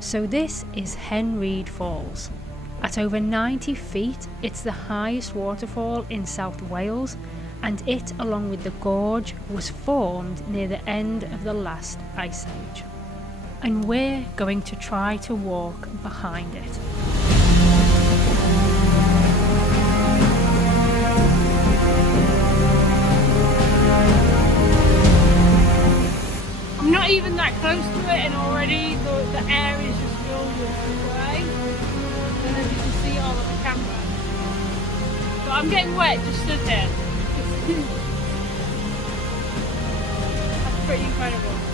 So this is Henrhyd Falls. At over 90 feet, it's the highest waterfall in South Wales, and it, along with the gorge, was formed near the end of the last ice age. And we're going to try to walk behind it. I'm not even that close to it, and already the air is just filled with spray. And then you can see it all on the camera. But I'm getting wet just stood here. That's pretty incredible.